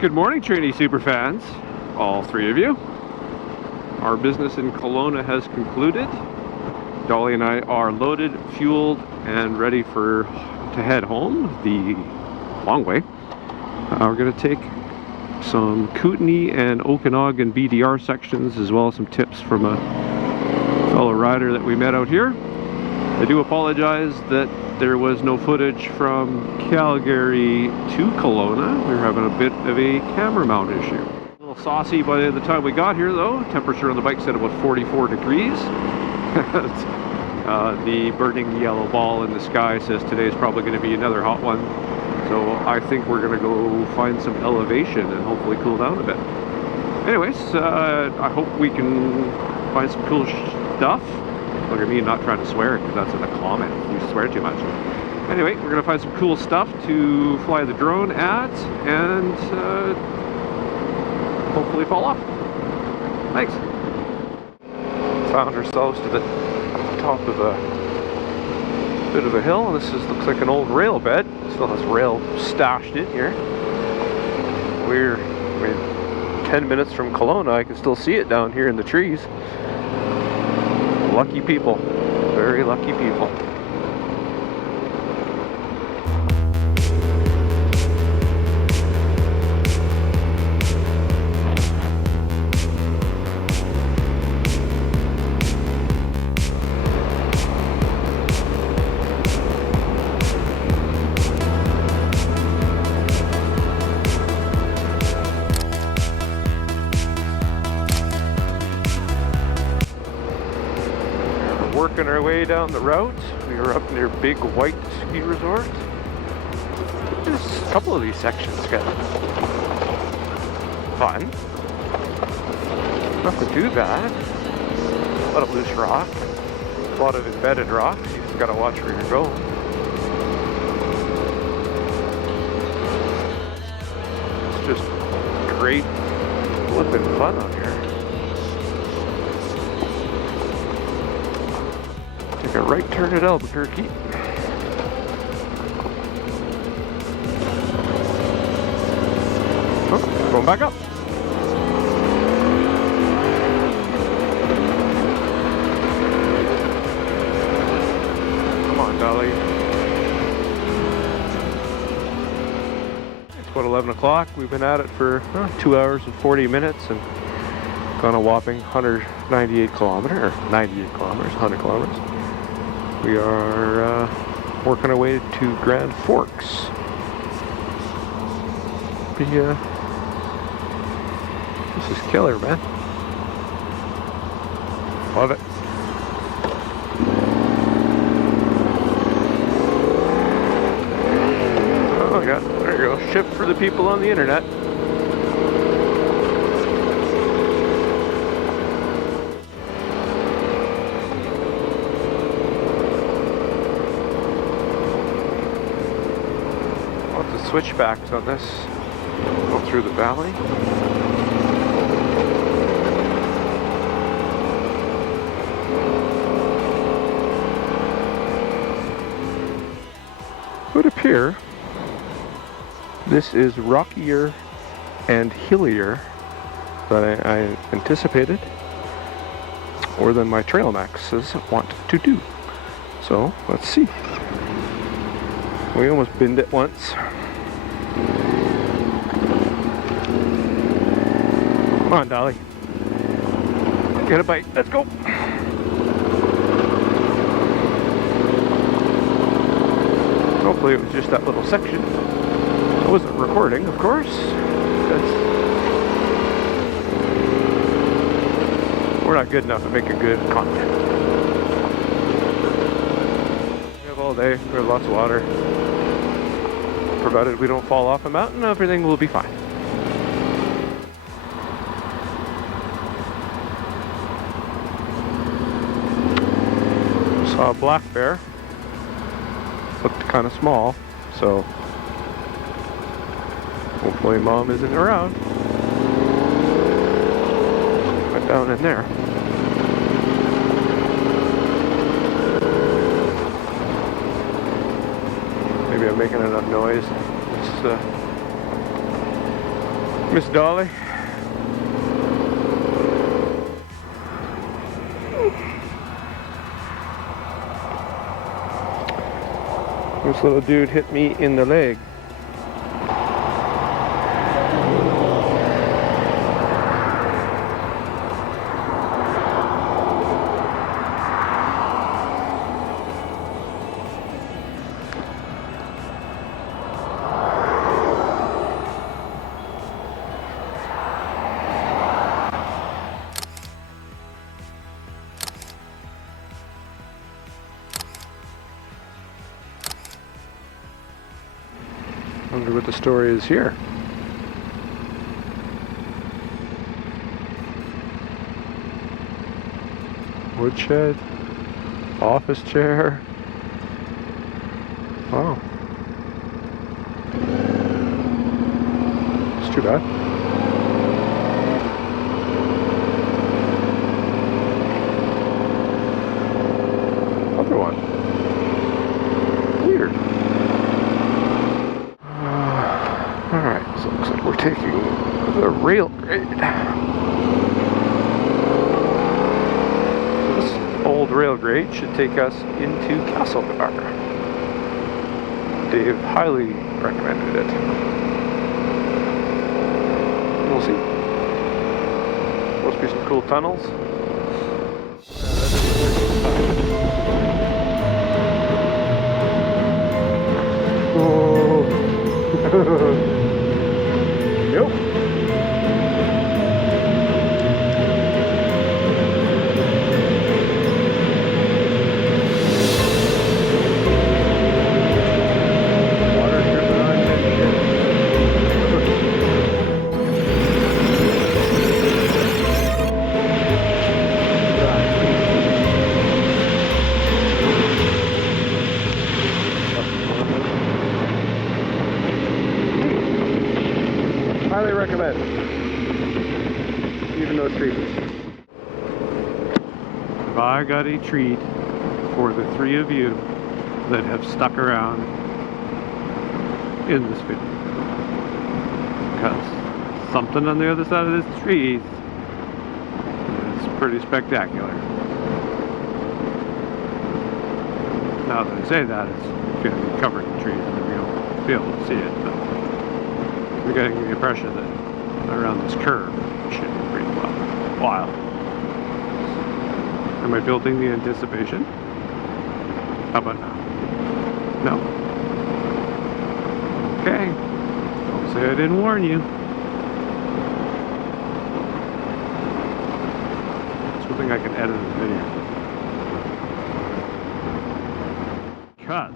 Good morning, trainee superfans, all three of you. Our business in Kelowna has concluded. Dolly and I are loaded, fueled, and ready to head home the long way. We're going to take some Kootenay and Okanagan BDR sections, as well as some tips from a fellow rider that we met out here. I do apologize that there was no footage from Calgary to Kelowna. We were having a bit of a camera mount issue. A little saucy by the time we got here though. Temperature on the bike said about 44 degrees. The burning yellow ball in the sky says today is probably going to be another hot one. So I think we're going to go find some elevation and hopefully cool down a bit. Anyways, I hope we can find some cool stuff. Look at me not trying to swear because that's in the comment. You swear too much. Anyway, we're going to find some cool stuff to fly the drone at and hopefully fall off. Thanks. Found ourselves to the top of a bit of a hill. This looks like an old rail bed. Still has rail stashed in here. We're 10 minutes from Kelowna. I can still see it down here in the trees. Lucky people, very lucky people. Working our way down the route. We are up near Big White Ski Resort. There's a couple of these sections get fun. Nothing too bad. A lot of loose rock. A lot of embedded rocks. You just gotta watch where you're going. It's just great flipping fun on here. Take a right turn at Albuquerque. Oh, going back up. Come on, Dolly. It's about 11 o'clock. We've been at it for 2 hours and 40 minutes and gone a whopping 198 kilometers, or 98 kilometers, 100 kilometers. We are working our way to Grand Forks. This is killer, man. Love it. Oh, yeah, there you go. Ship for the people on the internet. Switchbacks on this. Go through the valley. It would appear this is rockier and hillier than I anticipated, or than my trail maxes want to do. So let's see. We almost binned it once. Come on, Dolly. Get a bite. Let's go. Hopefully it was just that little section. I wasn't recording, of course. We're not good enough to make a good content. We have all day. We have lots of water. Provided we don't fall off a mountain, everything will be fine. Saw a black bear. Looked kind of small, so hopefully mom isn't around. Went down in there. Maybe I'm making enough noise. Let's Miss Dolly. This little dude hit me in the leg. I wonder what the story is here. Woodshed, office chair. Wow. It's too bad. Other one. Weird. Alright, so it looks like we're taking the rail grade. So this old rail grade should take us into Castlegar. Dave highly recommended it. We'll see. Must be some cool tunnels. Nope. Water dripping on that shit. Highly recommend, even though it's creepy. If I got a treat for the three of you that have stuck around in this video, because something on the other side of this tree is pretty spectacular. Now that I say that, it's going to be covered in trees and we won't be able to see it, but you're getting the impression that around this curve it should be pretty wild. Am I building the anticipation? How about now? No? Okay. Don't say I didn't warn you. It's something I can edit in the video. Because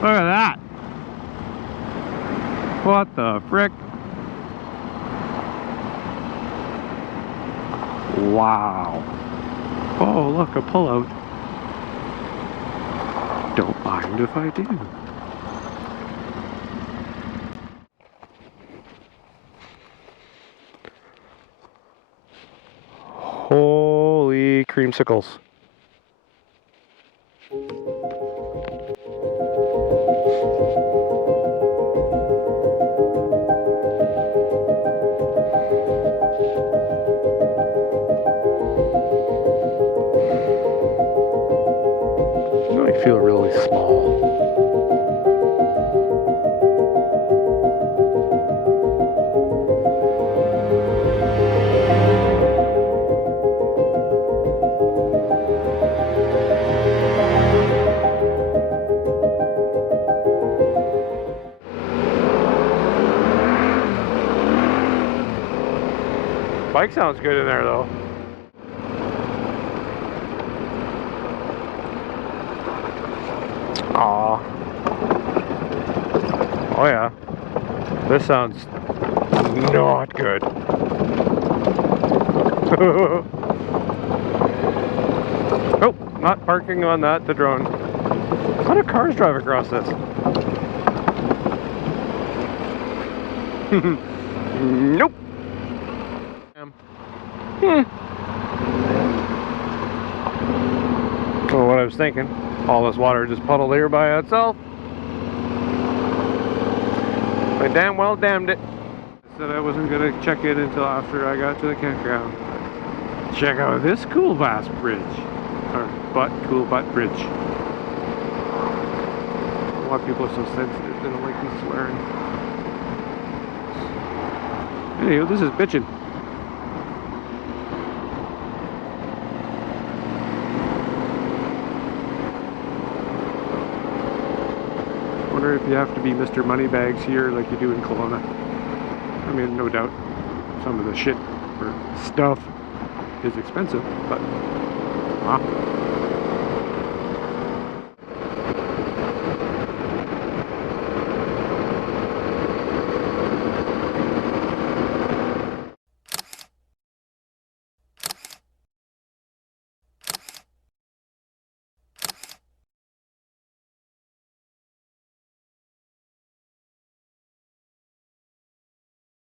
look at that! What the frick? Wow. Oh, look, a pullout. Don't mind if I do. Holy creamsicles. I feel really small. Bike sounds good in there though. Aw. Oh yeah. This sounds not good. Oh, not parking on that, the drone. How do cars drive across this? Nope. Well, what I was thinking, all this water just puddled here by itself. I damn well damned it. I said I wasn't gonna check in until after I got to the campground. Check out this cool bass bridge. Or cool butt bridge. A lot of people are so sensitive, they don't like me swearing. Anywho, this is bitchin'. I wonder if you have to be Mr. Moneybags here like you do in Kelowna. I mean, no doubt some of the shit or stuff is expensive, but wow.